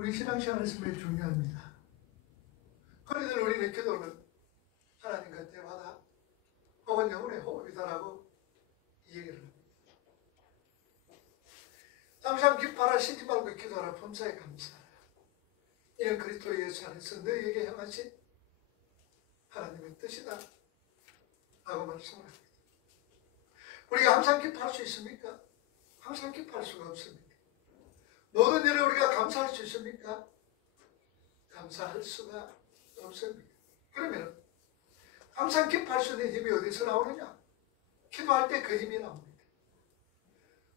우리 신앙생활에서 매우 중요합니다. 흔히들 우리는 기도는 하나님과 대화다 혹은 영혼의 호흡이다라고 이 얘기를 합니다. 잠시만 기뻐하라 쉬지 말고 기도하라 범사에 감사하라. 이는 그리스도 예수 안에서 너희에게 향하신 하나님의 뜻이다 라고 말씀을 합니다. 우리가 항상 기뻐할 수 있습니까? 항상 기뻐할 수가 없습니다. 모든 일에 우리가 감사할 수 있습니까? 감사할 수가 없습니다. 그러면 항상 기뻐할 수 있는 힘이 어디서 나오느냐? 기도할 때 그 힘이 나옵니다.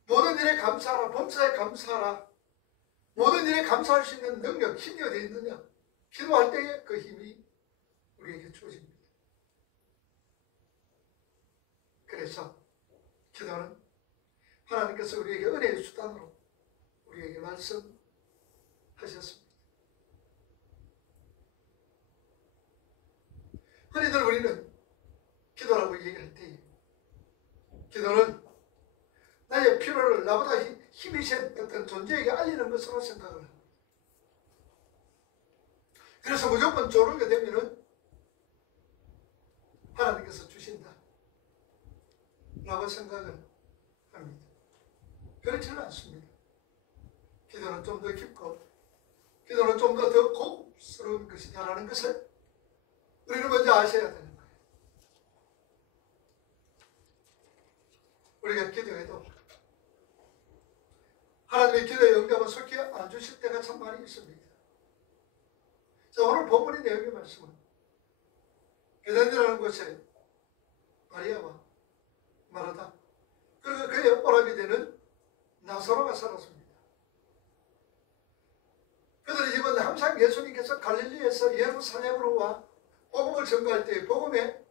모든 일에 감사하라, 범사에 감사하라. 모든 일에 감사할 수 있는 능력, 힘이 어디 있느냐? 기도할 때에 그 힘이 우리에게 주어집니다. 그래서 기도는 하나님께서 우리에게 은혜의 수단으로 우리에게 말씀하셨습니다. 흔히들 우리는 기도라고 얘기할 때 기도는 나의 필요를 나보다 힘이 센 어떤 존재에게 알리는 것으로 생각을 합니다. 그래서 무조건 조르게 되면은 하나님께서 주신다 라고 생각을 합니다. 그렇지는 않습니다. 기도는 좀 더 깊고 기도는 좀 더 고급스러운 것이다라는 것을 우리는 먼저 아셔야 되는 거예요. 우리가 기도해도 하나님의 기도의 응답은 속히 안 주실 때가 참 많이 있습니다. 자, 오늘 본문의 내용의 말씀은 베단이라는 곳에 마리아와 마르다 그리고 그의 오라비 되는 나사로가 살았습니다. 그들의 집은 항상 예수님께서 갈릴리에서 예루살렘으로 와 복음을 전가할 때 복음의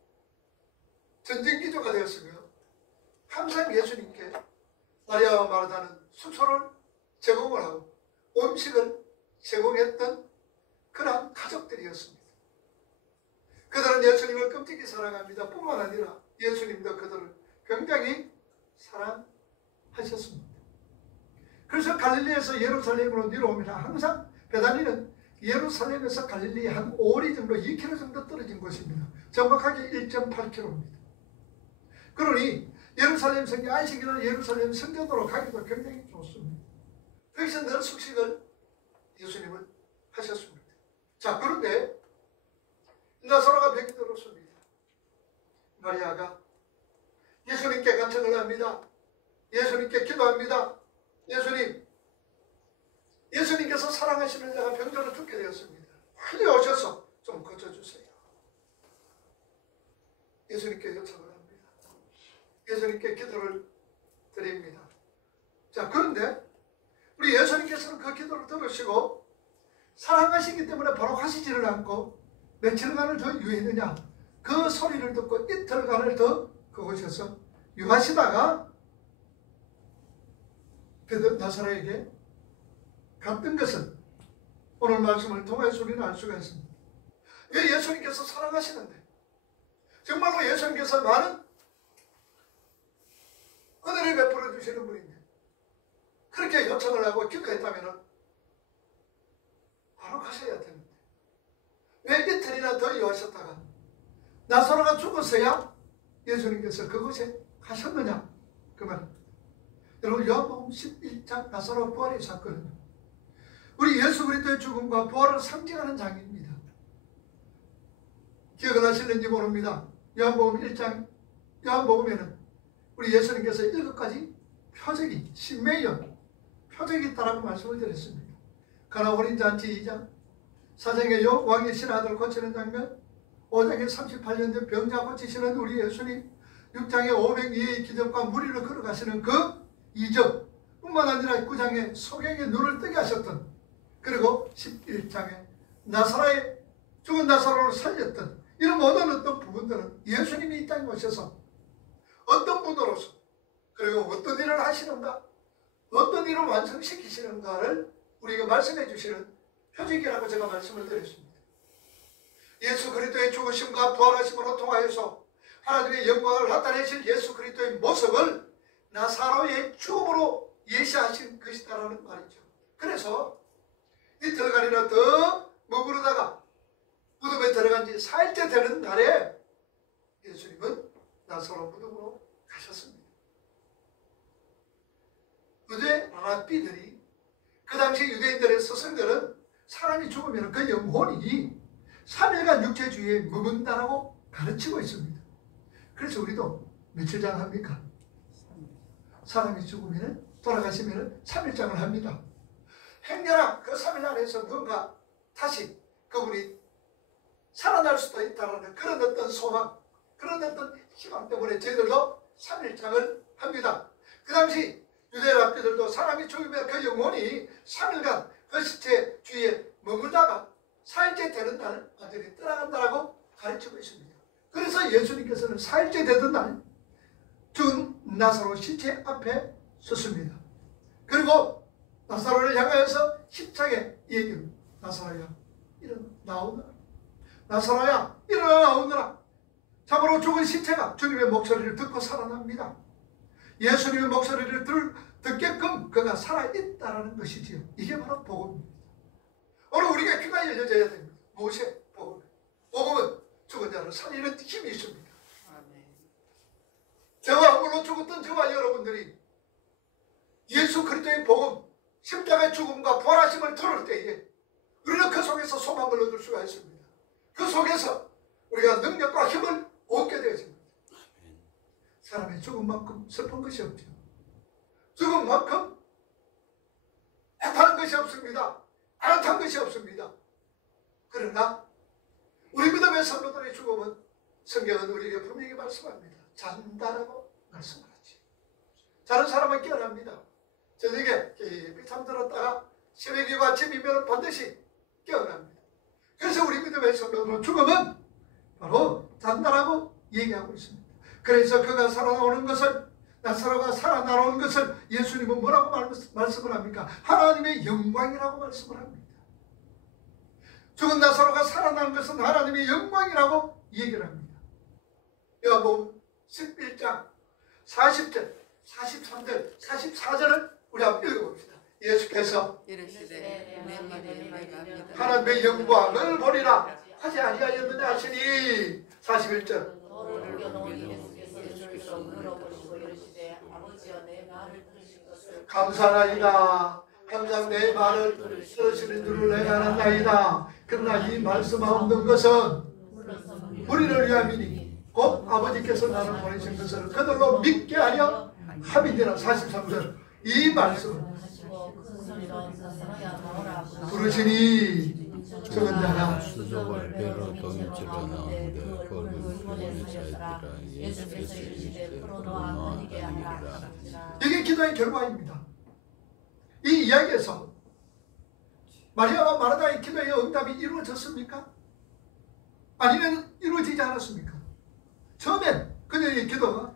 전쟁기조가 되었으며 항상 예수님께 마리아와 마르다는 숙소를 제공을 하고 음식을 제공했던 그런 가족들이었습니다. 그들은 예수님을 끔찍이 사랑합니다. 뿐만 아니라 예수님도 그들을 굉장히 사랑하셨습니다. 그래서 갈릴리에서 예루살렘으로 내려오면 항상 베다니는 예루살렘에서 갈릴리 한 5리 정도 2km 정도 떨어진 곳입니다. 정확하게 1.8km입니다. 그러니 예루살렘 성경 안식일은 예루살렘 성전으로 가기도 굉장히 좋습니다. 거기서 늘 숙식을 예수님은 하셨습니다. 자, 그런데 나사로가 병이 들었습니다. 마리아가 예수님께 간청을 합니다. 예수님께 기도합니다. 예수님께서 사랑하시는 자가 병들어 죽게 되었습니다. 빨리 오셔서 좀 고쳐주세요. 예수님께 요청을 합니다. 예수님께 기도를 드립니다. 자, 그런데 우리 예수님께서는 그 기도를 들으시고 사랑하시기 때문에 바로 가시지를 않고 며칠간을 더 유했느냐, 그 소리를 듣고 이틀간을 더 그곳에서 유하시다가 나사로에게 갔던 것은 오늘 말씀을 통해서 우리는 알 수가 있습니다. 왜 예수님께서 사랑하시는데 정말로 예수님께서 많은 은혜를 베풀어 주시는 분인데 그렇게 요청을 하고 기도했다면 바로 가셔야 되는데 왜 이틀이나 더 유하셨다가 나사로가 죽었어야 예수님께서 그곳에 가셨느냐 그 말입니다. 여러분, 요한복음 11장 나사로 부활의 사건은 우리 예수 그리스도의 죽음과 부활을 상징하는 장입니다. 기억을 하시는지 모릅니다. 요한복음 1장 요한복음에는 우리 예수님께서 7가지 표적이 신메이언 표적이 있다라고 말씀을 드렸습니다. 가나 혼인잔치 2장, 4장의 왕의 신하들 고치는 장면, 5장에 38년 된 병자 고치시는 우리 예수님, 6장에 500리의 기적과 무리를 걸어가시는 그 이적 뿐만 아니라 9장에 소경의 눈을 뜨게 하셨던, 그리고 11장에 나사로의 죽은 나사로를 살렸던 이런 모든 어떤 부분들은 예수님이 이 땅에 오셔서 어떤 분으로서 그리고 어떤 일을 하시는가, 어떤 일을 완성시키시는가를 우리에게 말씀해 주시는 표적이라고 제가 말씀을 드렸습니다. 예수 그리스도의 죽으심과 부활하심으로 통하여서 하나님의 영광을 나타내실 예수 그리스도의 모습을 나사로의 죽음으로 예시하신 것이다라는 말이죠. 그래서 이틀 간이나 더 머무르다가 무덤에 들어간 지 4일째 되는 날에 예수님은 나사로 무덤으로 가셨습니다. 유대 랍비들이 그 당시 유대인들의 스승들은 사람이 죽으면 그 영혼이 3일간 육체주의에 머문다라고 가르치고 있습니다. 그래서 우리도 며칠장 합니까? 사람이 죽으면 돌아가시면 3일장을 합니다. 행여나 그 3일 안에서 뭔가 다시 그분이 살아날 수도 있다는 그런 어떤 소망, 그런 어떤 희망 때문에 저희들도 3일장을 합니다. 그 당시 유대 랍비들도 사람이 죽으면 그 영혼이 3일간 그 시체 주위에 머물다가 4일째 되는 날 완전히 떠나간다라고 가르치고 있습니다. 그래서 예수님께서는 4일째 되던 날 죽은 나사로 시체 앞에 섰습니다. 그리고 나사로를 향하여서 힘차게 얘기를, 나사로야 일어나 나오너라, 나사로야 일어나 나오너라. 참으로 죽은 시체가 주님의 목소리를 듣고 살아납니다. 예수님의 목소리를 듣게끔 그가 살아있다는 것이지요. 이게 바로 복음입니다. 오늘 우리가 귀가 열려져야 됩니다. 무엇이 복음? 복음은 죽은 자를 살리는 힘이 있습니다. 저와 물로 죽었던 저와 여러분들이 예수 그리스도의 복음, 십자가의 죽음과 부활하심을 들을 때에 우리는 그 속에서 소망을 얻을 수가 있습니다. 그 속에서 우리가 능력과 힘을 얻게 되어집니다. 사람의 죽음만큼 슬픈 것이 없죠. 죽음만큼 애타는 것이 없습니다. 아릇한 것이 없습니다. 그러나 우리 믿음의 성도들의 죽음은 성경은 우리에게 분명히 말씀합니다. 잔다라고 말씀하지. 자는 사람은 깨어납니다. 저녁에 깊이 잠들었다가 새벽이 아침이면 반드시 깨어납니다. 그래서 우리 믿음의 성도들의 죽음은 바로 잔다라고 얘기하고 있습니다. 그래서 그가 살아나오는 것을, 나사로가 살아나오는 것을 예수님은 뭐라고 말씀을 합니까? 하나님의 영광이라고 말씀을 합니다. 죽은 나사로가 살아나는 것은 하나님의 영광이라고 얘기를 합니다. 요한복음 11장 40절, 43절, 44절을 우리 한번 읽어봅시다. 예수께서 하나님의 영광을 보리라 하지 아니하였느냐 하시니 41절 감사하나이다. 항상 내 말을 들으시는 줄을 내가 아나이다. 그러나 이 말씀 없는 것은 우리를 위함이니 곧 아버지께서 나를 보내신 것을 그들로 믿게 하려 함이니라. 43절 이 말씀 부르시니 적은 자가 수족을 배로 동집어 나오되 거기 사이더라. 예수께서 이르시되 그러나 아니니라. 이게 기도의 결과입니다. 이 이야기에서 마리아와 마르다의 기도의 응답이 이루어졌습니까? 아니면 이루어지지 않았습니까? 처음엔 그녀의 기도가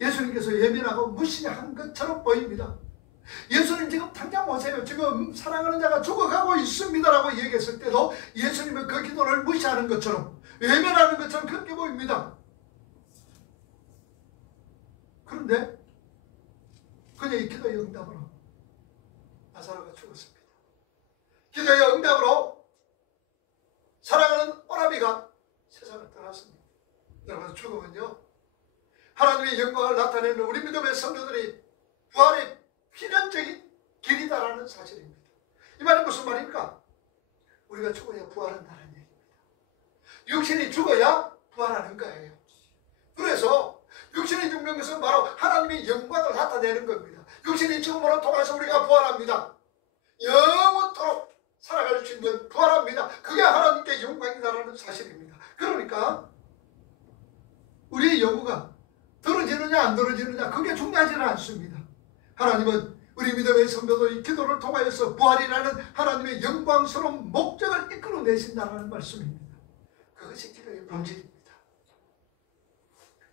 예수님께서 예민하고 무시한 것처럼 보입니다. 예수님 지금 당장 오세요. 지금 사랑하는 자가 죽어가고 있습니다라고 얘기했을 때도 예수님은 그 기도를 무시하는 것처럼, 외면하는 것처럼 그렇게 보입니다. 그런데 그녀의 기도의 응답으로 나사로가 죽었습니다. 기도의 응답으로 사랑하는 오라비가 세상을 떠났습니다. 여러분, 죽음은요, 하나님의 영광을 나타내는 우리 믿음의 성도들이 부활의 필연적인 길이다라는 사실입니다. 이 말은 무슨 말입니까? 우리가 죽어야 부활한다는 얘기입니다. 육신이 죽어야 부활하는 거예요. 그래서 육신이 죽는 것은 바로 하나님의 영광을 나타내는 겁니다. 육신이 죽음으로 통해서 우리가 부활합니다. 영원토록 살아갈 수 있는 부활합니다. 그게 하나님께 영광이다라는 사실입니다. 그러니까 우리의 영구가 떨어지느냐 안 떨어지느냐 그게 중요하지는 않습니다. 하나님은 우리 믿음의 성도들의 기도를 통하여서 부활이라는 하나님의 영광스러운 목적을 이끌어내신다는 말씀입니다. 그것이 기도의 본질입니다.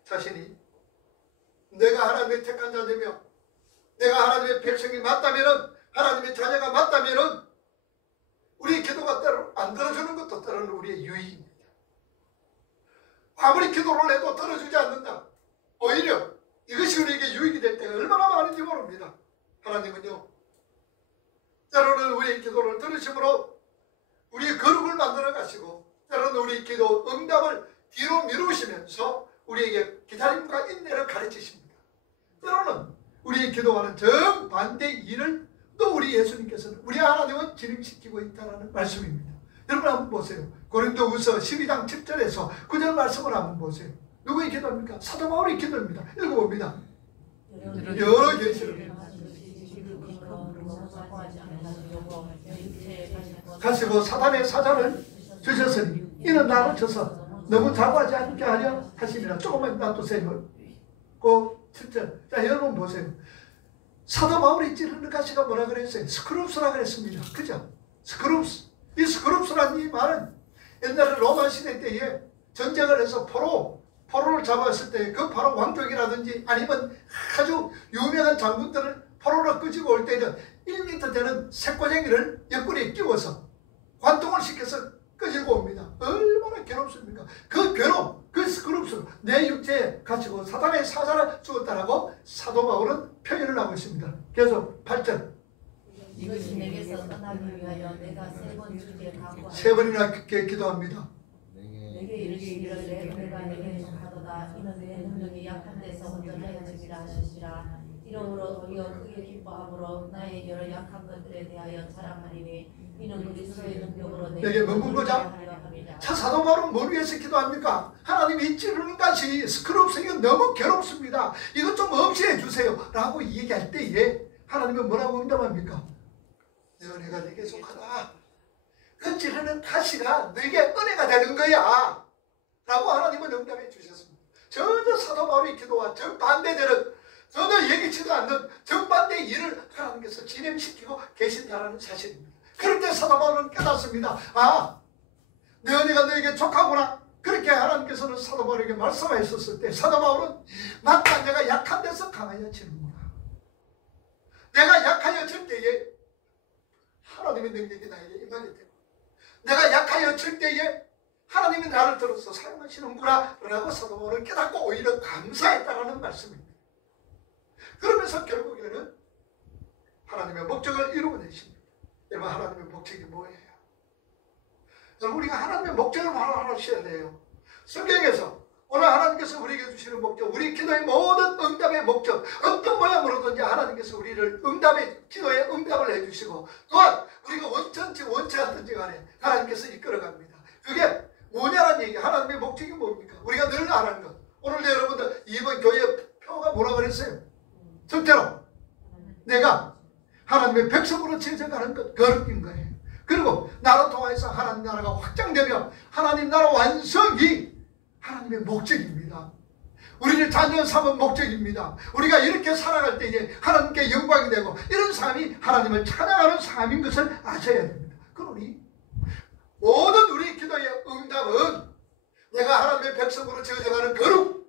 자신이 내가 하나님의 택한 자되며 내가 하나님의 백성이 맞다면, 하나님의 자녀가 맞다면 우리의 기도가 때로 안 들어주는 것도 때로는 우리의 유익입니다. 아무리 기도를 해도 들어주지 않는다. 오히려 이것이 우리에게 유익이 될 때가 얼마나 많은지 모릅니다. 하나님은요, 때로는 우리의 기도를 들으심으로 우리의 거룩을 만들어 가시고 때로는 우리 기도 응답을 뒤로 미루시면서 우리에게 기다림과 인내를 가르치십니다. 때로는 우리의 기도와는 정반대의 일을 또 우리 예수님께서는 우리 하나님은 진행시키고 있다는 말씀입니다. 여러분 한번 보세요. 고린도후서 12장 10절에서 9절 말씀을 한번 보세요. 누구의 기도입니까? 사도 바울의 기도입니다. 읽어봅니다. 여러 계시를 가시고 사단의 사자를 주셨으니 이는 나를 쳐서 너무 자고하지 않게 하려 하심이라. 조금만 놔두세요. 그 7절. 자, 여러분 보세요. 사도 바울이 찌르는 가시가 뭐라 그랬어요? 스크룹스라 그랬습니다. 그죠? 스크룹스. 이 스크룹스라는 이 말은 옛날에 로마 시대 때에 전쟁을 해서 포로를 잡았을 때 그 바로 왕족이라든지 아니면 아주 유명한 장군들을 포로로 끄지고 올 때는 1m 되는 새꼬쟁이를 옆구리에 끼워서 관통을 시켜서 끄지고 옵니다. 얼마나 괴롭습니까? 그 괴로움, 그 스크룹스로 내 육체에 갇히고 사단의 사자를 죽었다라고 사도 바울은 표현을 하고 있습니다. 계속 8절. 이것이 내게서 떠나기 위하여 내가 세 번이나 기도합니다. 내게 이르시기를 내 은혜가 내게 속하도다. 이는 내 능력이 약한 데서 온전하여지리라 하시니라. 이러므로 도리어 크게 기뻐함으로 나의 여러 약한 것들에 대하여 자랑하리니 이는 그리스도의 능력으로 내게 머문 거자. 자, 사도 바울은 뭘 위해서 기도합니까? 하나님이 찌르는 것이 스크럽스가 너무 괴롭습니다. 이것 좀 없이 해주세요 라고 얘기할 때에 하나님은 뭐라고 응답합니까? 내 은혜가 내게 속하다. 그 찌르는 가시가 너에게 은혜가 되는 거야 라고 하나님은 응답해 주셨습니다. 전혀 사도 바울의 기도와 정반대되는, 전혀 예기치도 않는 정반대의 일을 하나님께서 진행시키고 계신다는 사실입니다. 그럴 때 사도 바울은 깨닫습니다. 아, 내 은혜가 너에게 족하구나. 그렇게 하나님께서는 사도 바울에게 말씀하셨을 때 사도 바울은 맞다, 내가 약한 데서 강하여지는구나. 내가 약하여질 때에 하나님의 능력이 나에게 임하게 되고, 내가 약하여질 때에 하나님이 나를 들어서 사용하시는구나 라고 사도 바울은 깨닫고 오히려 감사했다는 말씀입니다. 그러면서 결국에는 하나님의 목적을 이루어내십니다. 여러분, 하나님의 목적이 뭐예요? 여러분, 우리가 하나님의 목적을 알아셔야 돼요. 성경에서 오늘 하나님께서 우리에게 주시는 목적, 우리 기도의 모든 응답의 목적, 어떤 모양으로든지 하나님께서 우리를 기도에 응답을 해주시고, 또한 우리가 원천지 원치 않든지 간에 하나님께서 이끌어갑니다. 그게 뭐냐는 얘기, 하나님의 목적이 뭡니까? 우리가 늘 아는 것. 오늘도 여러분들 이번 교회 표가 뭐라 그랬어요? 첫째로 내가 하나님의 백성으로 지어져가는 것, 거룩인 거예요. 그리고 나로 통해서 하나님 나라가 확장되며 하나님 나라 완성이 하나님의 목적입니다. 우리를 자녀 삼은 목적입니다. 우리가 이렇게 살아갈 때에 하나님께 영광이 되고 이런 삶이 하나님을 찬양하는 삶인 것을 아셔야 됩니다. 그러니 모든 우리 기도의 응답은 내가 하나님의 백성으로 지어져가는 거룩,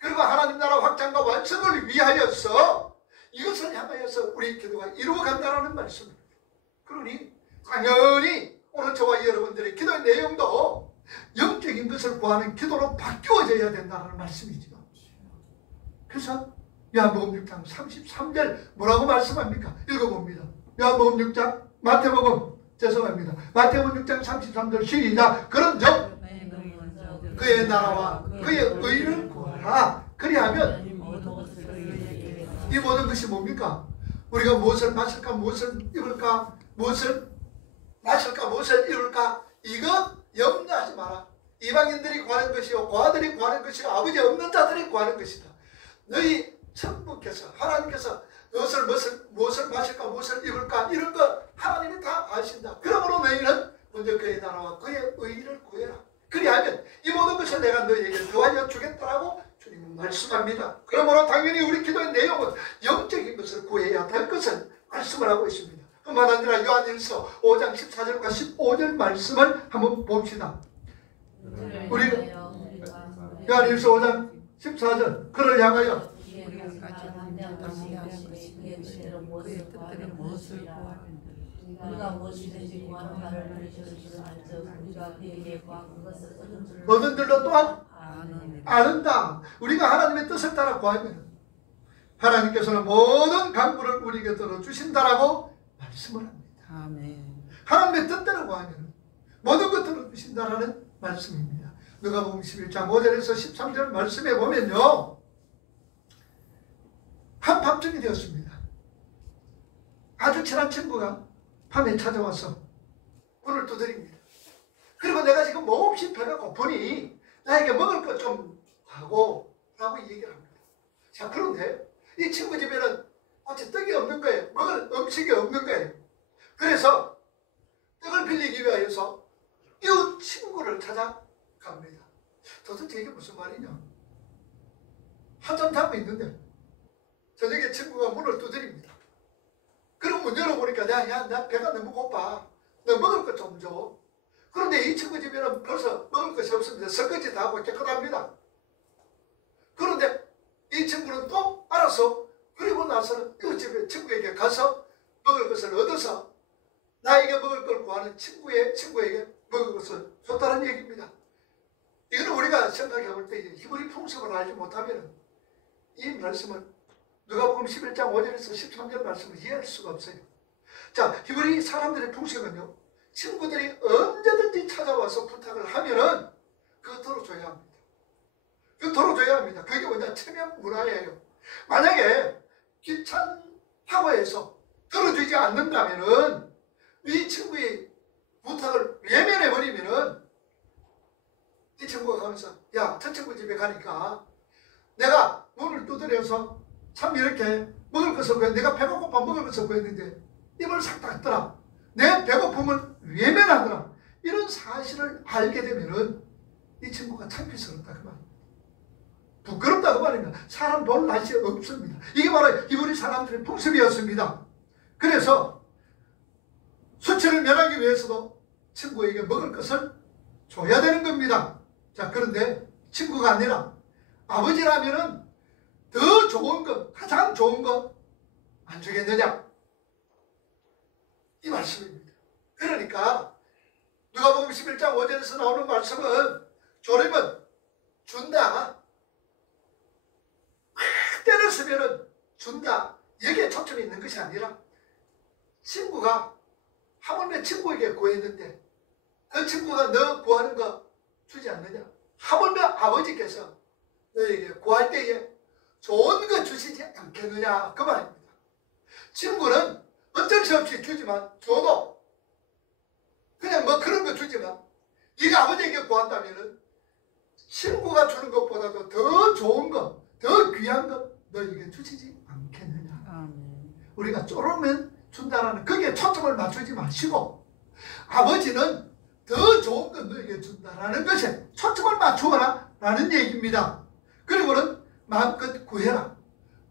그리고 하나님 나라 확장과 완성을 위하여서 이것을 향하여서 우리 기도가 이루어간다는 말씀입니다. 그러니 당연히 오늘 저와 여러분들의 기도의 내용도 영적인 것을 구하는 기도로 바뀌어져야 된다는 말씀이죠. 그래서 요한복음 6장 33절 뭐라고 말씀합니까? 읽어봅니다. 요한복음 6장 마태복음 6장 33절 시작. 그런즉 그의 나라와 그의 의를 구하라. 그리하면 이 모든 것이 뭡니까? 우리가 무엇을 마실까, 무엇을 입을까, 무엇을 마실까, 무엇을 입을까, 이거 염려하지 마라. 이방인들이 구하는 것이요 고아들이 구하는 것이요 아버지 없는 자들이 구하는 것이다. 너희 천부께서, 하나님께서 무엇을 마실까, 무엇을 입을까, 이런 거 하나님이 다 아신다. 그러므로 너희는 먼저 그의 나라와 그의 의를 구해라. 그리하면 이 모든 것을 내가 너희에게 더하여 주겠다라고 주님은 말씀합니다. 그러므로 당연히 우리 기도의 내용은 영적인 것을 구해야 될 것을 말씀을 하고 있습니다. 그만 아니라 요한일서 5장 14절과 15절 말씀을 한번 봅시다. 우리 요한일서 5장 14절, 그를 향하여 우리가 무엇이든지 구하는 바를 가르쳐주시는 안즉 우리가 그에게 구한 것을 얻은 줄로 또한 아는다. 우리가 하나님의 뜻을 따라 구하면 하나님께서는 모든 간구를 우리에게 들어주신다라고 말씀을 합니다. 아멘. 하나님의 뜻대로 구하면 주신다라는 말씀입니다. 누가복음 11장 5절에서 13절 말씀에 보면요, 한밤중이 되었습니다. 아주 친한 친구가 밤에 찾아와서 문을 두드립니다. 그리고 내가 지금 몹시 배가 고프니 나에게 먹을 것 좀 하고 라고 얘기를 합니다. 자, 그런데 이 친구 집에는 어째 떡이 없는 거예요. 먹을 음식이 없는 거예요. 그래서 떡을 빌리기 위하여서 이 친구를 찾아갑니다. 도대체 이게 무슨 말이냐? 한참 자고 있는데 저녁에 친구가 문을 두드립니다. 그럼 문 열어보니까 나 배가 너무 고파. 너 먹을 것 좀 줘. 그런데 이 친구 집에는 벌써 먹을 것이 없습니다. 설거지 다 하고 깨끗합니다. 그런데 이 친구는 또 알아서 그리고 나서는 이 집에 친구에게 가서 먹을 것을 얻어서 나에게 먹을 걸 구하는 친구에게 먹을 것을 줬다는 얘기입니다. 이거는 우리가 생각해 볼 때 히브리 풍습을 알지 못하면 이 말씀을 누가복음 11장 5절에서 13절 말씀을 이해할 수가 없어요. 자, 히브리 사람들의 풍습은요, 친구들이 언제든지 찾아와서 부탁을 하면은 그거 들어줘야 합니다. 그거 들어줘야 합니다. 그게 뭐냐? 체면 문화예요. 만약에 귀찮다고 해서 들어주지 않는다면은 이 친구의 부탁을 외면해버리면은 이 친구가 가면서 야, 저 친구 집에 가니까 내가 문을 두드려서 참 이렇게 먹을 것을 구했는데 내가 배가 고파 먹을 것을 구했는데 입을 싹 닫더라. 내 배고픔을 외면하더라. 이런 사실을 알게 되면은 이 친구가 창피스럽다 그 말입니다. 부끄럽다 그 말입니다. 사람 볼 낯이 없습니다. 이게 바로 히브리 사람들의 풍습이었습니다. 그래서 수치를 면하기 위해서도 친구에게 먹을 것을 줘야 되는 겁니다. 자, 그런데 친구가 아니라 아버지라면은 더 좋은 거, 가장 좋은 거 안 주겠느냐? 이 말씀입니다. 그러니까 누가복음 11장 5절에서 나오는 말씀은 조림은 준다. 때를 쓰면은 준다. 여기에 초점이 있는 것이 아니라 친구가 하물며 친구에게 구했는데 그 친구가 너 구하는 거 주지 않느냐? 하물며 아버지께서 너에게 구할 때에 좋은 거 주시지 않겠느냐? 그 말입니다. 친구는 어쩔 수 없이 주지만 줘도 그냥 뭐 그런 거 주지만 네가 아버지에게 구한다면은 친구가 주는 것보다도 더 좋은 거, 더 귀한 거 너에게 주시지 않겠느냐? 아멘. 우리가 쪼르면 준다라는 거기에 초점을 맞추지 마시고 아버지는 더 좋은 거 너에게 준다라는 것에 초점을 맞추어라 라는 얘기입니다. 그리고는 마음껏 구해라,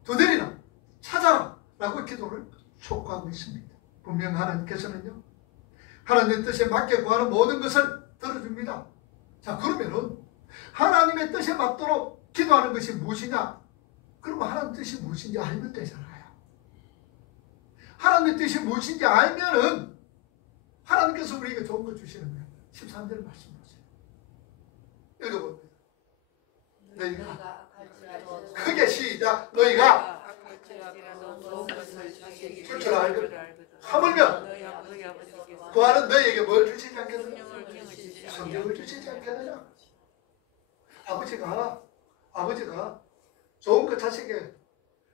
두드리라, 찾아라 라고 기도를 촉구하고 있습니다. 분명 하나님께서는요, 하나님의 뜻에 맞게 구하는 모든 것을 들어줍니다. 자, 그러면은 하나님의 뜻에 맞도록 기도하는 것이 무엇이냐? 그러면 하나님 뜻이 무엇인지 알면 되잖아요. 하나님의 뜻이 무엇인지 알면은 하나님께서 우리에게 좋은 거 주시는 거예요. 13절 말씀 보세요. 읽어봅니다. 너희가 크게 시작. 너희가 줄 줄 알고 하물며 구하는 너희에게 뭘 주시지 않겠느냐? 성경을 주시지 않겠느냐? 아버지가 좋은 거 자식에게,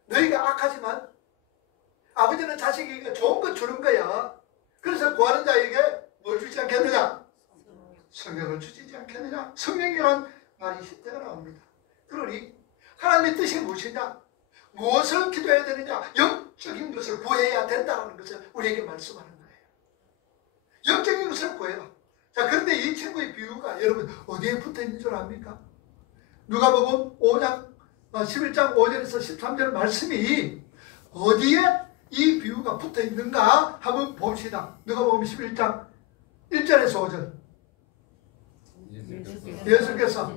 너희가 악하지만 아버지는 자식에게 좋은 거 주는 거야. 그래서 구하는 자에게 뭘 주지 않겠느냐? 성경을 주시지 않겠느냐? 성경이란 말이 10대가 나옵니다. 그러니 하나님의 뜻이 무엇이냐? 무엇을 기도해야 되느냐? 영적인 것을 구해야 된다는 것을 우리에게 말씀하는 거예요. 영적인 것을 구해라. 자, 그런데 이 친구의 비유가 여러분 어디에 붙어있는 줄 압니까? 누가복음 11장 5절에서 13절 말씀이 어디에 이 비유가 붙어있는가 한번 봅시다. 누가복음 11장 1절에서 5절. 예수께서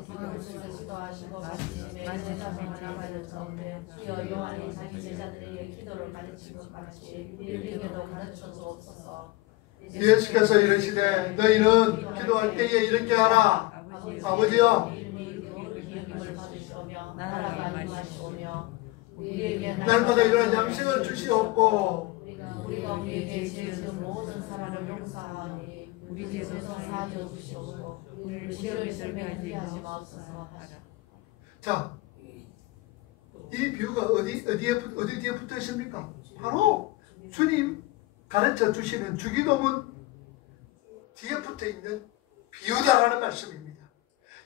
요한이 자기 제자들에게 기도를 가르친 것 같이 우리에게도 가르쳐 주옵소서. 예수께서 이르시되 너희는 기도할 때에 이렇게 하라. 아버지여, 날마다 일어난 양식을 주시옵고 우리가 우리에게 죄 지은 모든 사람을 용서하니 우리 죄에서 도와줘 주시옵고 우리를 시험에 들게 하지 마옵소서. 자, 이 비유가 어디 뒤에 붙어 있습니까? 바로 주님 가르쳐 주시는 주기도문 뒤에 붙어 있는 비유다라는 말씀입니다.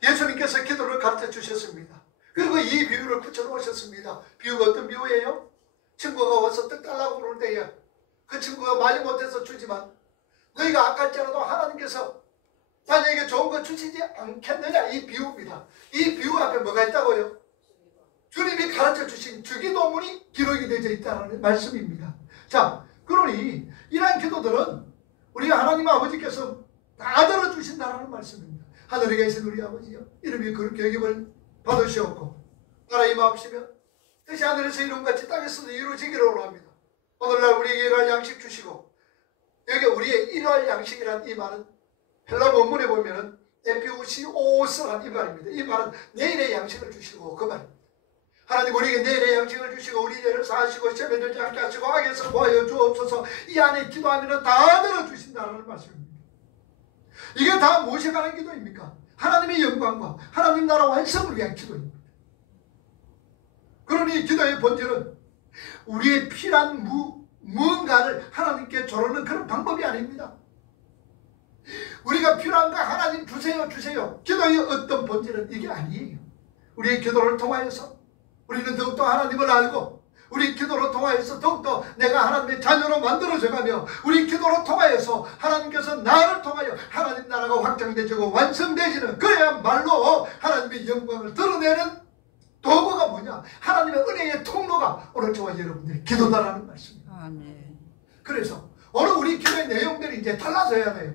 예수님께서 기도를 가르쳐 주셨습니다. 그리고 이 비유를 붙여놓으셨습니다. 비유가 어떤 비유예요? 친구가 와서 떡 달라고 그럴 때에 그 친구가 많이 못해서 주지만 너희가 아까일지라도 하나님께서 자녀에게 좋은 거 주시지 않겠느냐, 이 비유입니다. 이 비유 앞에 뭐가 있다고요? 주님이 가르쳐 주신 주기도문이 기록이 되어 있다는 말씀입니다. 자, 그러니 이러한 기도들은 우리 하나님 아버지께서 다 들어주신다는 말씀입니다. 하늘에 계신 우리 아버지요, 이름이 그렇게 여김을 받으시옵고 나라의 마옵시며 뜻이 하늘에서 이룬같이 땅에서도 이루어지기를 원합니다. 오늘날 우리에게 일할 양식 주시고, 여기 우리의 일할 양식이란 이 말은 헬라 원문에 보면은 에피우시오스란 이 말입니다. 이 말은 내일의 양식을 주시고 그 말입니다. 하나님 우리에게 내일의 양식을 주시고 우리 죄를 사하시고 시험에 들지 않게 하시고 악에서 구하여 주옵소서. 이 안에 기도하면 다 들어주신다는 말씀입니다. 이게 다 무엇에 관한 기도입니까? 하나님의 영광과 하나님 나라 완성을 위한 기도입니다. 그러니 기도의 본질은 우리의 필요한 무언가를 하나님께 조르는 그런 방법이 아닙니다. 우리가 필요한 거 하나님 주세요 주세요. 기도의 어떤 본질은 이게 아니에요. 우리의 기도를 통하여서 우리는 더욱더 하나님을 알고, 우리 기도를 통하여서 더욱더 내가 하나님의 자녀로 만들어져가며, 우리 기도를 통하여서 하나님께서 나를 통하여 하나님 나라가 확장되고 완성되지는, 그래야말로 하나님의 영광을 드러내는 도구가 뭐냐? 하나님의 은혜의 통로가 오늘 저와 여러분들의 기도다라는 말씀입니다. 아멘. 그래서 오늘 우리 기도의 내용들이 이제 달라져야 돼요.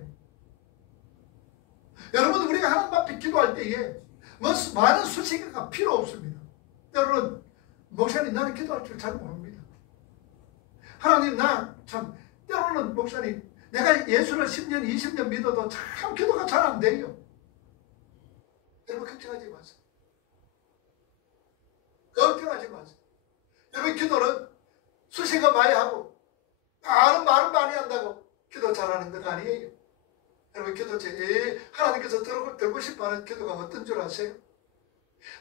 여러분, 우리가 하나님 앞에 기도할 때에 뭐 많은 수식어가 필요 없습니다. 때로는 목사님 나는 기도할 줄 잘 모릅니다. 하나님 나 참, 때로는 목사님 내가 예수를 10년 20년 믿어도 참 기도가 잘 안 돼요. 여러분 걱정하지 마세요. 걱정하지 마세요. 여러분 기도는 수식어 많이 하고 말은 많이 한다고 기도 잘하는 건 아니에요. 여러분 기도 하나님께서 듣고 싶어하는 기도가 어떤 줄 아세요?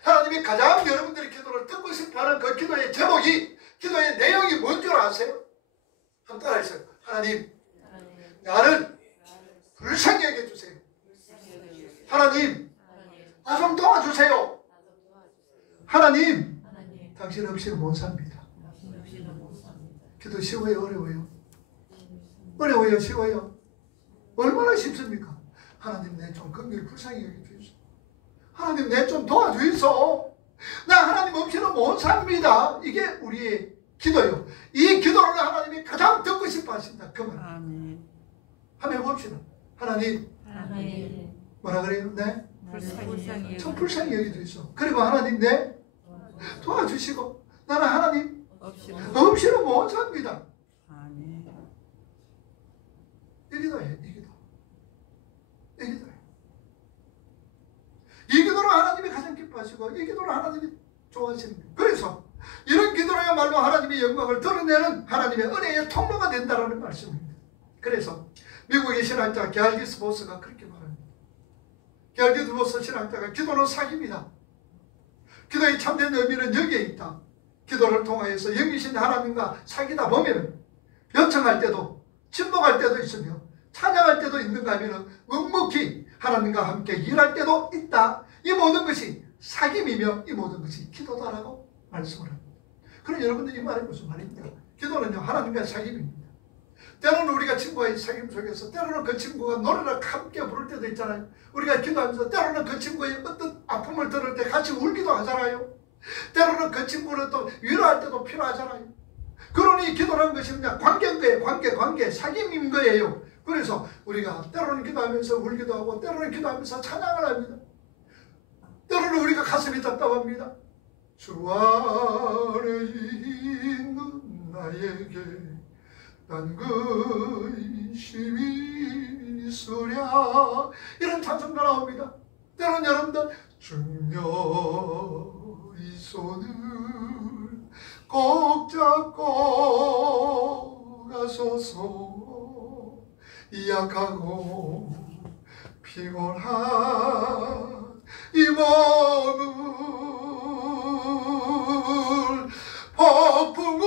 하나님이 가장 여러분들의 기도를 듣고 싶어하는 그 기도의 제목이, 기도의 내용이 뭔 줄 아세요? 한번 따라하세요. 하나님 나를 불쌍히 여겨주세요. 하나님 나 좀 도와주세요. 하나님 당신 없이는 못 삽니다. 기도 쉬워요 어려워요? 어려워요 쉬워요? 얼마나 쉽습니까? 하나님 내 좀 긍휼히 불쌍히 여겨주세요. 하나님 내 좀 도와주이소. 나 하나님 없이는 못 삽니다. 이게 우리의 기도요. 이 기도를 하나님이 가장 듣고 싶어 하신다. 그 말. 한번 해봅시다. 하나님 뭐라 그래요? 네? 좀 불쌍히 여겨주이소. 그리고 하나님 내 도와주시고 나는 하나님 없이는 못 삽니다. 이 기도예요. 이 기도를 하나님이 가장 기뻐하시고 이 기도를 하나님이 좋아하시는 거예요. 그래서 이런 기도야말로 하나님의 영광을 드러내는 하나님의 은혜의 통로가 된다는 말씀입니다. 그래서 미국의 신학자 게알디스 보스가 그렇게 말합니다. 게알디스 보스 신학자가 기도는 사기입니다. 기도의 참된 의미는 여기에 있다. 기도를 통하여서 영이신 하나님과 사귀다 보면 요청할 때도 침묵할 때도 있으며 찬양할 때도 있는가 하면 묵묵히 하나님과 함께 일할 때도 있다. 이 모든 것이 사귐이며 이 모든 것이 기도다라고 말씀을 합니다. 그럼 여러분들 이 말이 무슨 말입니까? 기도는요 하나님과의 사귐입니다. 때로는 우리가 친구와의 사귐 속에서 때로는 그 친구가 노래를 함께 부를 때도 있잖아요. 우리가 기도하면서 때로는 그 친구의 어떤 아픔을 들을 때 같이 울기도 하잖아요. 때로는 그 친구를 또 위로할 때도 필요하잖아요. 그러니 기도라는 것이 뭐냐? 관계인 거예요. 관계 사귐인 거예요. 그래서 우리가 때로는 기도하면서 울기도 하고 때로는 기도하면서 찬양을 합니다. 때로는 우리가 가슴이 답답합니다. 주 안에 있는 나에게 난 근심이 있으랴, 이런 찬송가 나옵니다. 때로는 여러분들 주여 이 손을 꼭 잡고 가소서. 이 약하고 피곤한 이 몸을 폭풍우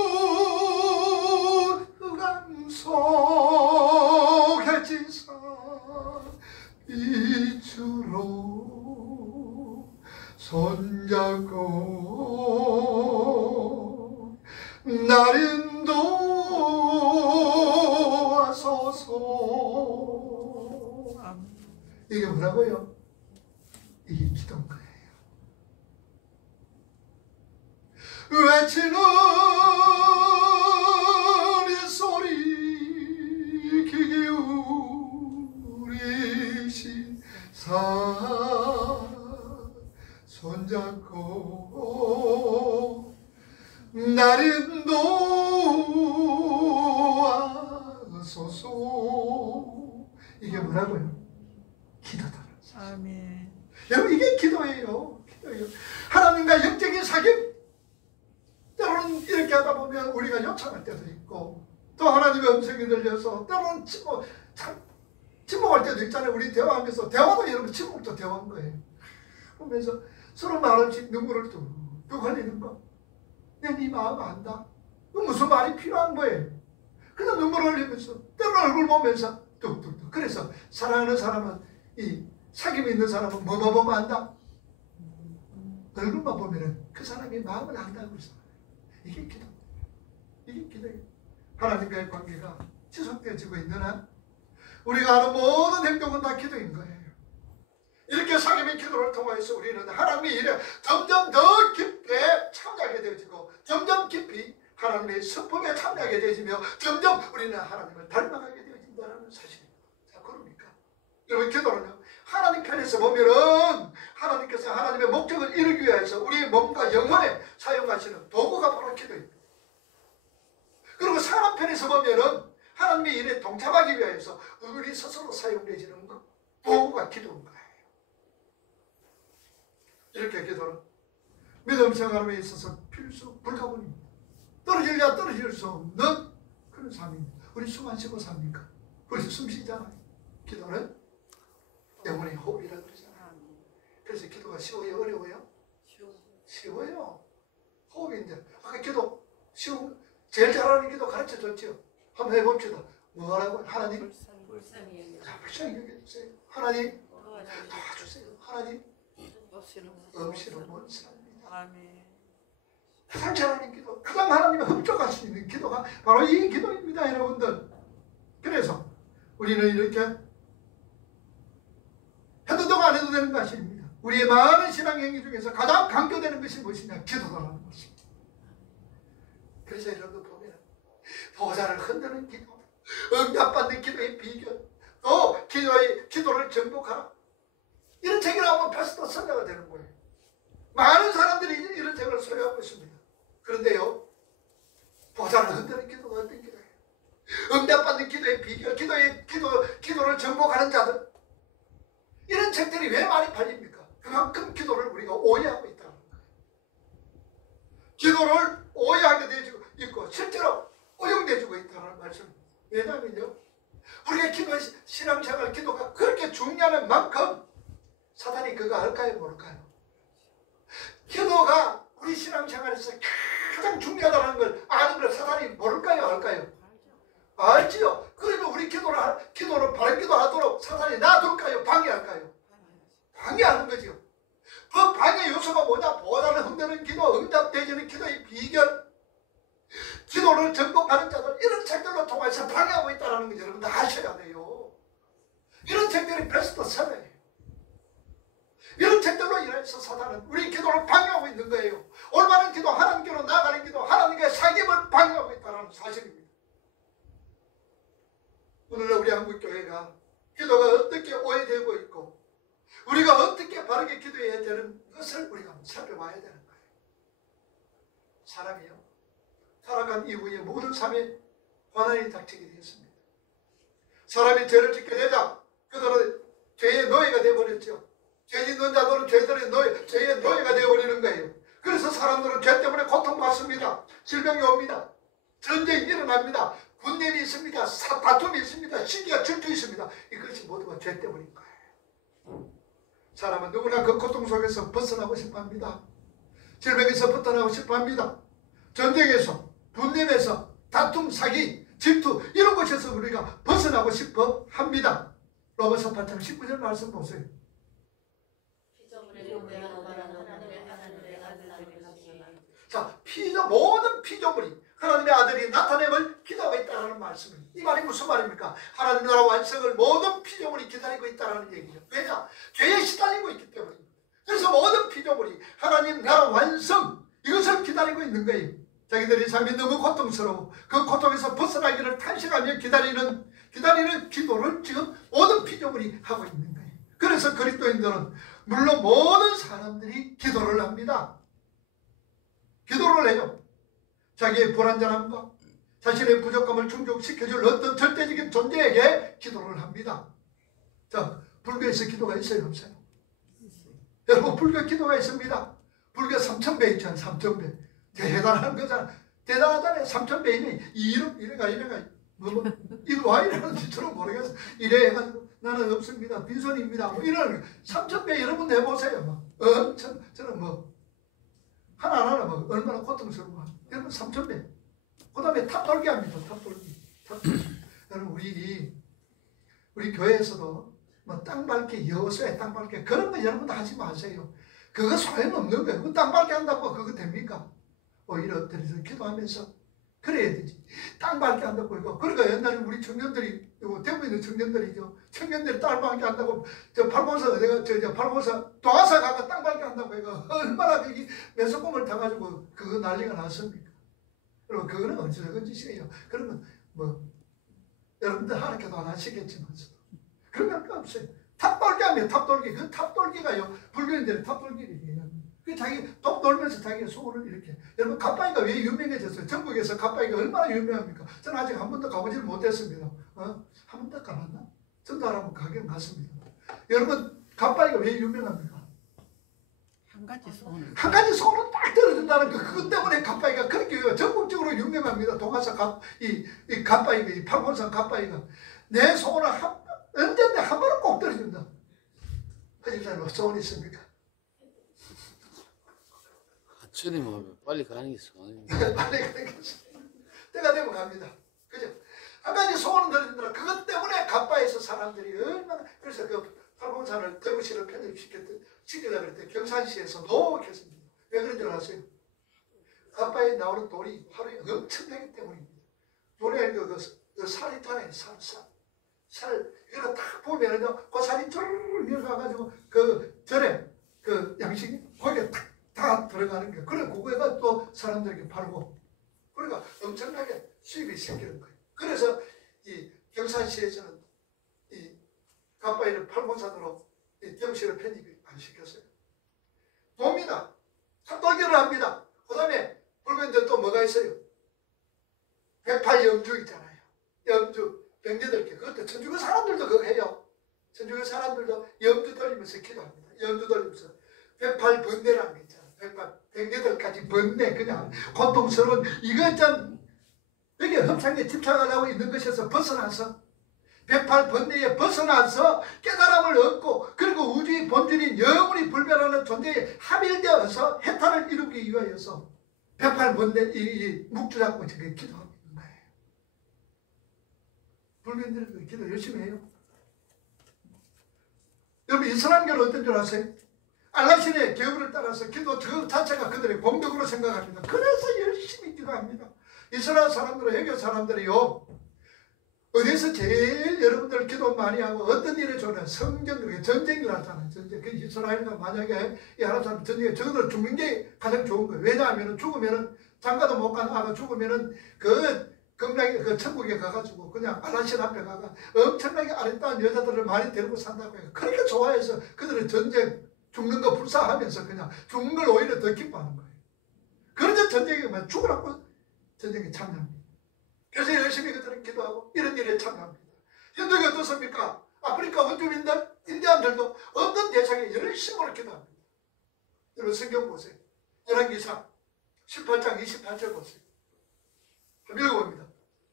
흑암 속에 지사 빛으로 손잡고 날 인도하소서. 이게 뭐라고요? 이게 기도인 거예요. 외치는 이 소리 귀 기울이시사 손잡고 날 인도하소서. 이게 뭐라고요? 기도다. 아멘. 여러분 이게 기도예요. 기도예요. 하나님과 영적인 사귐. 때로는 이렇게 하다 보면 우리가 요청할 때도 있고 또 하나님의 음성이 들려서 때로는 침묵할 때도 있잖아요. 우리 대화하면서 대화도 여러분 침묵도 대화한 거예요. 보면서 서로 말없이 눈물을 뚝뚝 흘리는 거. 내 네 마음 안다. 그 무슨 말이 필요한 거예요. 그냥 눈물을 흘리면서 때로는 얼굴 보면서 뚝뚝뚝. 그래서 사랑하는 사람은 이 사귐이 있는 사람은 뭐뭐 보면 안다. 얼굴만 보면은 그 사람이 마음을 안다고 그랬어. 이게 기도. 이게 기도예요. 하나님과의 관계가 지속되어지고 있는 한 우리가 하는 모든 행동은 다 기도인 거예요. 이렇게 사귐의 기도를 통해서 우리는 하나님의 일에 점점 더 깊게 참여하게 되어지고 점점 깊이 하나님의 성품에 참여하게 되어지며 점점 우리는 하나님을 닮아가게 되어진다는 사실입니다. 자, 그러니까 여러분 기도는요. 하나님 편에서 보면은 하나님께서 하나님의 목적을 이루기 위해서 우리의 몸과 영혼에 사용하시는 도구가 바로 기도입니다. 그리고 사람 편에서 보면은 하나님의 일에 동참하기 위해서 우리 스스로 사용되지는 것, 도구가 기도인 거예요. 이렇게 기도는 믿음 생활에 있어서 필수 불가분입니다. 떨어질래야 떨어질 수 없는 그런 삶입니다. 우리 숨 안 쉬고 삽니까? 우리 숨 쉬잖아요. 기도는 영혼의 호흡이라고 그러잖아요. 그래서 기도가 쉬워요? 어려워요? 쉬워요. 호흡인데 아까 기도 쉬운 제일 잘하는 기도 가르쳐줬죠. 한번 해봅시다. 뭐라고? 하나님 불쌍히 여겨주세요. 하나님 도와주세요. 하나님 없이는 못 삽니다. 가장 잘하는 기도, 가장 하나님을 흡족할 수 있는 기도가 바로 이 기도입니다. 여러분들. 그래서 우리는 이렇게 해도 되고 안 해도 되는 것이 아닙니다. 우리의 많은 신앙 행위 중에서 가장 강조되는 것이 무엇이냐? 기도라는 것입니다. 그래서 여러분들 보면 보좌를 흔드는 기도, 응답받는 기도의 비결, 또 기도를 정복하라. 이런 책이 나오면 베스트 셀러가 되는 거예요. 많은 사람들이 이런 책을 소유하고 있습니다. 그런데요, 보좌를 흔드는 기도가 어떤 기도예요? 응답받는 기도의 비결, 기도를 정복하는 자들. 이런 책들이 왜 많이 팔립니까? 그만큼 기도를 우리가 오해하고 있다는 거예요. 기도를 오해하게 되어지고 있고 실제로 오용되어지고 있다는 말씀입니다. 왜냐하면요, 우리의 신앙생활 기도가 그렇게 중요한 만큼 사탄이 그거 알까요? 모를까요? 기도가 우리 신앙생활에서 가장 중요하다는 걸 아는 걸 사탄이 모를까요? 알까요? 알지요. 그러면 우리 기도를 바른 기도하도록 사탄이 놔둘까요? 방해할까요? 방해하는 거죠. 그 방해 요소가 뭐냐? 보좌를 흔드는 기도, 응답되지는 기도의 비결, 기도를 정복하는 자들, 이런 책들로 통해서 방해하고 있다는 거 여러분들 아셔야 돼요. 이런 책들이 베스트셀러예요. 이런 책들로 인해서 사탄은 우리 기도를 방해하고 있는 거예요. 올바른 기도, 하나님께로 나아가는 기도, 하나님과의 사귐을 방해하고 있다는 사실입니다. 오늘날 우리 한국교회가 기도가 어떻게 오해되고 있고 우리가 어떻게 바르게 기도해야 되는 것을 우리가 살펴봐야 되는 거예요. 사람이요, 타락한 이후에 모든 삶에 환난이 닥치게 되었습니다. 사람이 죄를 짓게 되자 그들은 죄의 노예가 되어버렸죠. 죄 짓는 자들은 죄의 노예가 되어버리는 거예요. 그래서 사람들은 죄 때문에 고통받습니다. 질병이 옵니다. 전쟁이 일어납니다. 군림이 있습니다. 다툼이 있습니다. 시기가 질투 있습니다. 이것이 모두가 죄 때문인 거예요. 사람은 누구나 그 고통 속에서 벗어나고 싶어합니다. 질병에서 벗어나고 싶어합니다. 전쟁에서, 분냄에서, 다툼, 사기, 질투 이런 것에서 우리가 벗어나고 싶어합니다. 로마서 8장 19절 말씀 보세요. 자, 모든 피조물이 하나님의 아들이 나타냄을 기다리고 있다는 말씀입니다. 이 말이 무슨 말입니까? 하나님 나라 완성을 모든 피조물이 기다리고 있다는 얘기죠. 왜냐? 죄에 시달리고 있기 때문입니다. 그래서 모든 피조물이 하나님 나라 완성 이것을 기다리고 있는 거예요. 자기들의 삶이 너무 고통스러워 그 고통에서 벗어나기를 탄식하며 기다리는 기도를 지금 모든 피조물이 하고 있는 거예요. 그래서 그리스도인들은 물론 모든 사람들이 기도를 합니다. 기도를 해요. 자기의 불완전함과 자신의 부족함을 충족시켜줄 어떤 절대적인 존재에게 기도를 합니다. 자, 불교에서 기도가 있어요, 없어요? 여러분, 불교 기도가 있습니다. 불교 3000배 있잖아요, 3000배. 대단한 거잖아. 대단하잖아요. 3000배이니 이래가 이거 와 이러는지 저는 모르겠어. 이래 해가지고 나는 없습니다. 빈손입니다. 뭐 이런 3000배 여러분 해보세요. 뭐. 저는 뭐 하나하나 뭐 얼마나 고통스러워. 여러분 3000배. 그 다음에 탑돌기 합니다. 탑돌기. 여러분 우리 교회에서도 뭐 땅밟기, 여수에 땅밟기 그런 거 여러분 하지 마세요. 그거 소용없는 거예요. 그 땅밟기 한다고 그거 됩니까? 오히려 엎드려서 기도하면서 그래야 되지. 땅밟기 한다고 이거. 그러니까 옛날에 우리 청년들이 대구에 있는 청년들이죠. 청년들이 땅밟기 한다고 저 팔공사 내가 저 팔공사 동화사 가가 땅밟기 한다고 이거 얼마나 거기 매소금을 타가지고 그거 난리가 났습니까? 그리고 그거는 어찌저건 짓이에요. 그러면 뭐 여러분들 하나님께도 안 하시겠지만 그런 거 없어요. 탑돌기 하면 탑돌기. 그 탑돌기가요. 불교인들의 탑돌기를 얘기합니다. 그 자기 톱 돌면서 자기의 소원을 이렇게. 여러분 갓바위가 왜 유명해졌어요? 전국에서 갓바위가 얼마나 유명합니까? 저는 아직 한 번도 가보지를 못했습니다. 한 번도 가봤나? 전달하면 가긴 갔습니다. 여러분 갓바위가 왜 유명합니까? 한 가지 소원을 딱 들어준다는 거. 그것 때문에 갓바위가 그렇게 전국적으로 유명합니다. 동화사 이 갓바위가 이 팔공산 갓바위가 내 소원을 언제든지 한 번은 꼭 들어준다. 허집사님 소원 있습니까? 하천이 뭐 빨리 가는 게 소원이에요. 빨리 가는 게 때가 되면 갑니다. 그죠? 한 가지 소원은 들어준다. 그것 때문에 갓바에서 사람들이 얼마나 그래서 그 팔공산을 대구시를 편입시키려고 할 때 경산시에서 노력했습니다. 왜 그런 줄 아세요? 갓바에 나오는 돌이 하루에 엄청나기 때문입니다. 돌에 그 살 있잖아요. 살 이거 딱 보면은요, 그 살이 쭉 밀어가가지고 그 절에 그 양식이 거기에 다 들어가는 거예요. 그래 그거가 또 사람들에게 팔고, 그러니까 엄청나게 수입이 생기는 거예요. 그래서 이 경산시에서는 이 갓바위를 팔공산으로 이 경시를 편입 안 시켰어요. 돕니다. 탑돌기를 합니다. 그 다음에 불교인들 또 뭐가 있어요? 108염주 있잖아요. 염주 108개. 그것도 천주교 사람들도 그거 해요. 천주교 사람들도 염주 돌리면서 기도합니다. 염주 돌리면서 108번뇌라는 게 있잖아요. 108가지 번뇌, 그냥 고통스러운 이거 참 여기 흡상에 집착하려고 있는 것에서 벗어나서 108번뇌에 벗어나서 깨달음을 얻고, 그리고 우주의 본질인 영원히 불변하는 존재에 합일되어서 해탈을 이루기 위하여서 108번뇌 이 묵주 잡고 저게 기도하고 있는 거예요. 불교인들은 기도 열심히 해요. 여러분 이슬람교는 어떤 줄 아세요? 알라신의 계율을 따라서 기도 저 자체가 그들의 공덕으로 생각합니다. 그래서 열심히 기도합니다. 이스라엘 사람들은 해교 사람들이요, 어디서 제일 여러분들 기도 많이 하고 어떤 일에 좋냐? 성전, 전쟁을 하잖아요. 전쟁. 그 이스라엘과 만약에 이 아랍 사람 전쟁에 저들 죽는 게 가장 좋은 거예요. 왜냐하면 죽으면은 장가도 못 가는 아가 죽으면은 그 극락에 그 천국에 가가지고 그냥 알라신 앞에 가가 엄청나게 아름다운 여자들을 많이 데리고 산다고 해요. 그러니까 좋아해서 그들은 전쟁 죽는 거 불사하면서 그냥 죽는 걸 오히려 더 기뻐하는 거예요. 그러자 전쟁에 죽으라고 전쟁에 참여합니다. 그래서 열심히 그들은 기도하고 이런 일에 참여합니다. 현대가 어떻습니까? 아프리카 원주민들, 인디안들도 어떤 대상에 열심으로 기도합니다. 여러분 성경 보세요. 열왕기상 18장 28절 보세요. 한번 읽어봅니다.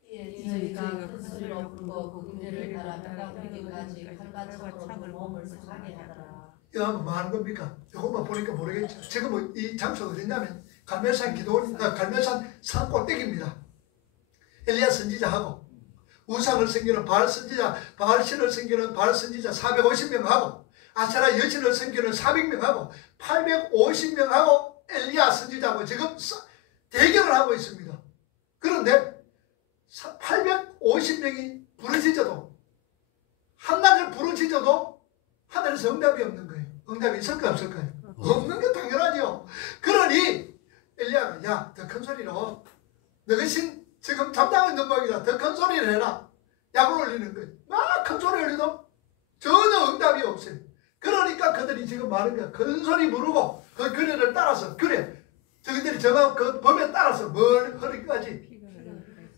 저희가 큰 소리로 부르고 그 군대를 따라 평강 우리기까지 칼과 창으로 몸을 상하게 하더라. 이거 하면 뭐 하는 겁니까? 이것만 보니까 모르겠죠. 지금 뭐 이 장소가 어디냐면 갈멜산 기도원, 갈멜산 산 꼭대기입니다. 엘리야 선지자하고 우상을 섬기는 바알 선지자, 바알신을 섬기는 바알 선지자 450명하고 아세라 여신을 섬기는 400명하고 850명하고 엘리야 선지자하고 지금 대결을 하고 있습니다. 그런데 850명이 부르짖어도 한낮을 부르짖어도 하늘에서 응답이 없는 거예요. 응답이 있을까 없을까요? 없는 게 당연하죠. 그러니 엘리야가 야, 더 큰 소리로 너희 신 지금 잠자고 있는 모양이다. 더 큰 소리를 해라. 약을 올리는 거예요. 막 큰 소리를 해도 전혀 응답이 없어요. 그러니까 그들이 지금 말하는 거야. 큰 소리 부르고 그 규례를 따라서 그래. 저희들이 저거 그 범에 따라서 뭘 흐르기까지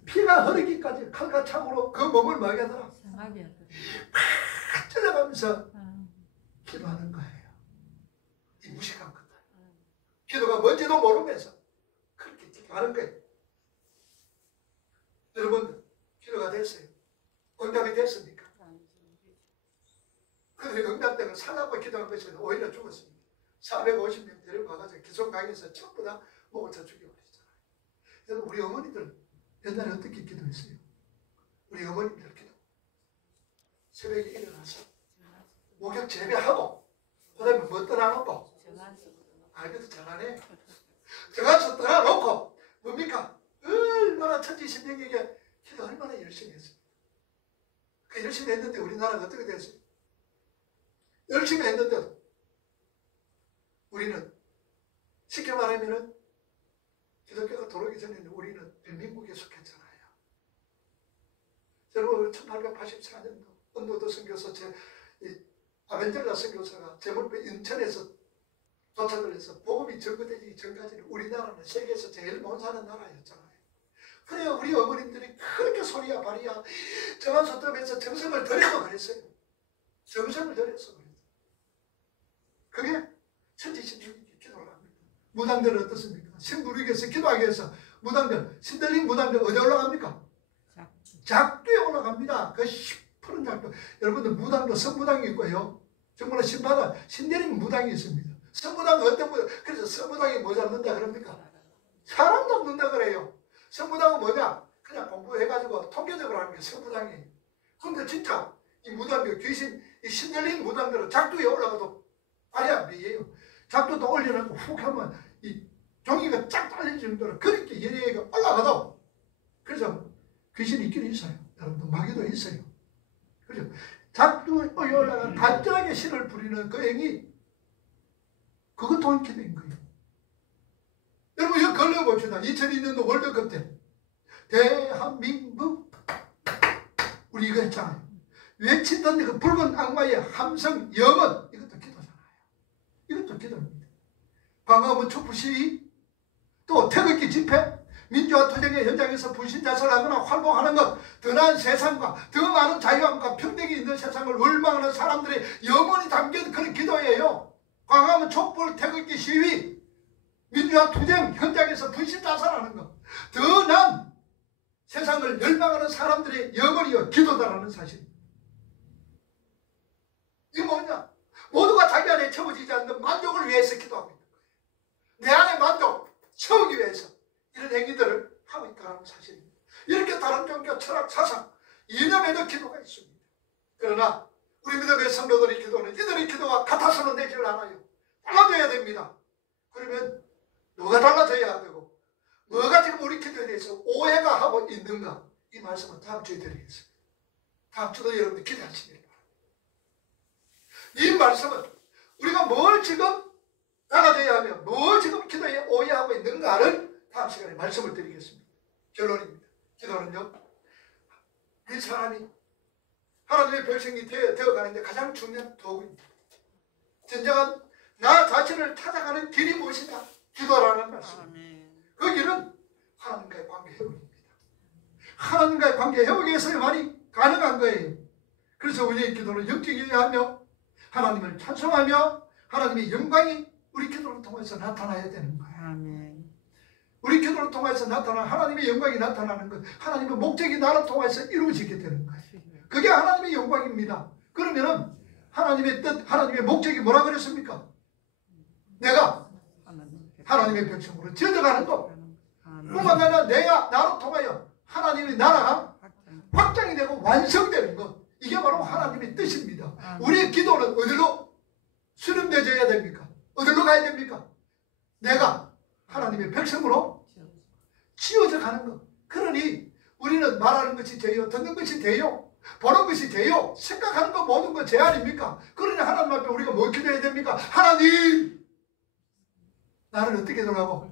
피가 흐르기까지 칼과 창으로 그 몸을 뭐하게 하더라. 팍 찔러가면서 기도하는 거예요. 이 무식한 것들. 기도가 뭔지도 모르면서 그렇게 기도하는 거예요. 여러분 기도가 됐어요. 응답이 됐습니까? 그들이 응답되고 살라고 기도한 것이 오히려 죽었습니다. 450명 데려가가지고 기송강에서 전부 다 목을 쳐 죽여버리잖아요. 여러분 우리 어머니들 옛날에 어떻게 기도했어요? 우리 어머니들 기도 새벽에 일어나서 목욕 재배하고 그 다음에 뭐 떠나놓고 알겠어 잘하네. 저가서 떠나놓고 뭡니까? 얼마나 천지신명에게 기도 얼마나 열심히 했습니다. 그 열심히 했는데 우리나라가 어떻게 됐어요? 열심히 했는데도 우리는 쉽게 말하면은 기독교가 들어오기 전에는 우리는 변민국에 속했잖아요. 여러분 1884년도 언도도 선교사 아벤젤라 선교사가 제물배 인천에서 도착을 해서 복음이 전거되기 전까지는 우리나라는 세계에서 제일 못 사는 나라였잖아요. 그래요. 우리 어머님들이 그렇게 소리야 발이야 정한소점에서 정성을 들여서 그랬어요. 정성을 들여서 그랬어요. 그게 천지신명이 기도를 합니다. 무당들은 어떻습니까? 신부르기에서 기도하기 위해서 무당들, 신들린 무당들 어디 올라갑니까? 작두에 올라갑니다. 그 10% 작두. 여러분들 무당도 선무당이 있고요. 정말 신바다, 신내림 무당이 있습니다. 선무당은 어떤 무당? 그래서 선무당이 뭐 잡는다 그럽니까? 사람 잡는다 그래요. 선무당은 뭐냐? 그냥 공부해가지고 통계적으로 하는 게 선무당이에요. 근데 진짜 이 무당들, 귀신, 이 신들린 무당들은 작두에 올라가도 발이 안 비해요. 작두도 올려놓고 훅 하면 이 종이가 쫙 잘릴 정도로 그렇게 열애가 올라가도 그래서 귀신이 있긴 있어요. 여러분들 마귀도 있어요. 그죠? 작두에 올라가 단전하게 신을 부리는 그 행위 그것도 기도인 거예요. 여러분 이거 걸러봅시다. 2002년도 월드컵 때 대한민국 우리 이거 했잖아요. 외치던 그 붉은 악마의 함성 영은 이것도 기도잖아요. 이것도 기도입니다. 광화문 촛불 시위 또 태극기 집회 민주화 투쟁의 현장에서 분신자살하거나 활동하는 것 더 나은 세상과 더 많은 자유함과 평등이 있는 세상을 원망하는 사람들의 영혼이 담긴 그런 기도예요. 광화문 촛불 태극기 시위 민주화 투쟁 현장에서 분신자살하는 것 더 나은 세상을 열망하는 사람들의 영혼이요 기도다라는 사실입니다. 이게 뭐냐? 모두가 자기 안에 채워지지 않는 만족을 위해서 기도하고 있는 거예요. 내 안에 만족 채우기 위해서 이런 행위들을 하고 있다는 사실입니다. 이렇게 다른 종교 철학 사상 이념에도 기도가 있습니다. 그러나 우리 믿음의 성도들의 기도는 이들의 기도가 같아서는 되질 않아요. 달라져야 됩니다. 그러면 누가 달라져야 되고 뭐가 지금 우리 기도에 대해서 오해가 하고 있는가 이 말씀은 다음 주에 드리겠습니다. 다음 주도 여러분들 기대하시길 바랍니다. 이 말씀은 우리가 뭘 지금 나가져야 하며 뭘 지금 기도에 오해하고 있는가를 다음 시간에 말씀을 드리겠습니다. 결론입니다. 기도는요 이 사람이 하나님의 백성이 되어가는데 가장 중요한 도구입니다. 진정한 나 자신을 찾아가는 길이 무엇이냐? 기도라는 말씀입니다. 그 길은 하나님과의 관계 회복입니다. 하나님과의 관계 회복에 있어야만이 가능한 거예요. 그래서 우리의 기도는 영적이어야 하며 하나님을 찬송하며 하나님의 영광이 우리 기도를 통해서 나타나야 되는 거예요. 우리 기도를 통해서 나타나는 하나님의 영광이 나타나는 것, 하나님의 목적이 나를 통해서 이루어지게 되는 거예요. 그게 하나님의 영광입니다. 그러면은 하나님의 뜻, 하나님의 목적이 뭐라 그랬습니까? 내가 하나님의 백성으로 지어져가는 것. 그러니까 내가 나로 통하여 하나님의 나라가 확장이 되고 완성되는 것. 이게 바로 하나님의 뜻입니다. 우리의 기도는 어디로 수렴되어야 됩니까? 어디로 가야 됩니까? 내가 하나님의 백성으로 지어져 가는 것. 그러니 우리는 말하는 것이 죄요, 듣는 것이 죄요, 보는 것이 죄요, 생각하는 것 모든 것 죄 아닙니까? 그러니 하나님 앞에 우리가 뭘 기도해야 됩니까? 하나님, 나를 어떻게 해달라고?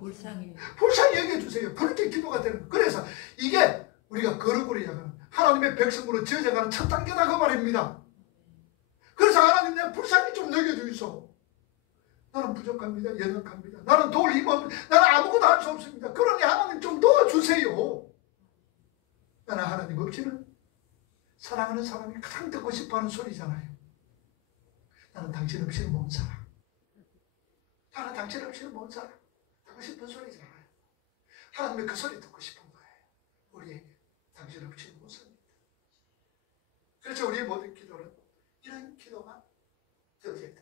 불쌍히 여겨 주세요. 그렇게 기도가 되는 거. 그래서 이게 우리가 거룩으로 이야기하는 하나님의 백성으로 지어져가는 첫 단계다 그 말입니다. 그래서 하나님 내 불쌍히 좀 여겨주이소. 나는 부족합니다. 연약합니다. 나는 도울 힘 없습니다. 나는 아무것도 할 수 없습니다. 그러니 하나님 좀 도와주세요. 나는 하나님 없이는 사랑하는 사람이 가장 듣고 싶어하는 소리잖아요. 나는 당신 없이는 못 살아. 나는 당신 없이는 못 살아. 듣고 싶은 소리잖아요. 하나님의 그 소리 듣고 싶은 거예요. 우리에게 당신 없이는 못 삽니다. 그렇죠. 우리의 모든 기도는 이런 기도가 되어져야